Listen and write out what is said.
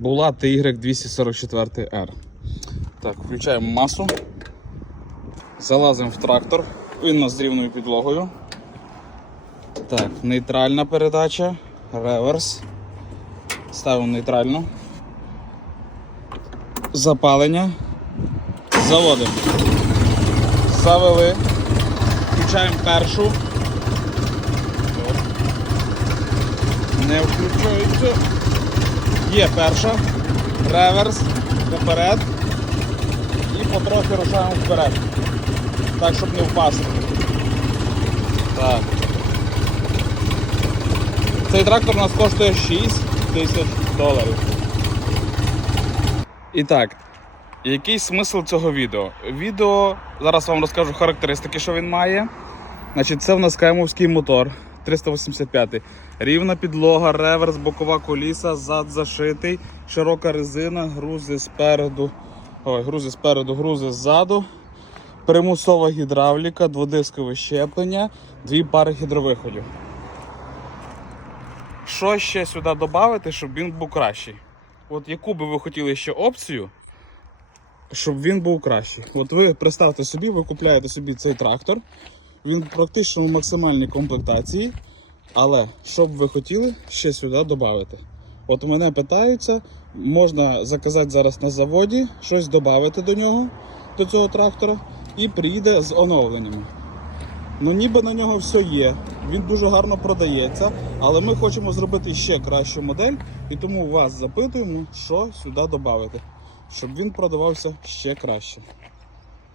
була TY244R. Так, включаємо масу. Залазимо в трактор. Він нас з рівною підлогою. Так, нейтральна передача, реверс. Ставимо нейтральну. Запалення. Заводимо. Завели. Включаємо першу. Не включається. Є перша. Реверс. Наперед. І потрохи рушаємо вперед. Так, щоб не впасти. Так. Цей трактор у нас коштує 6 тисяч доларів. І так, який смисл цього відео? Відео, зараз вам розкажу характеристики, що він має. Значить, це в нас каймовський мотор 385. Рівна підлога, реверс, бокова коліса, зад зашитий, широка резина, грузи спереду, ой, грузи спереду, грузи ззаду, примусова гідравліка, дводискове щеплення, дві пари гідровиходів. Що ще сюди додати, щоб він був кращий? От яку би ви хотіли ще опцію, щоб він був кращий. От ви представте собі, ви купляєте собі цей трактор, він практично в максимальній комплектації, але що б ви хотіли ще сюди додати? От мене питаються, можна заказати зараз на заводі, щось додати до нього, до цього трактора, і приїде з оновленнями. Ну ніби на нього все є, він дуже гарно продається, але ми хочемо зробити ще кращу модель, і тому вас запитуємо, що сюди додати, щоб він продавався ще краще.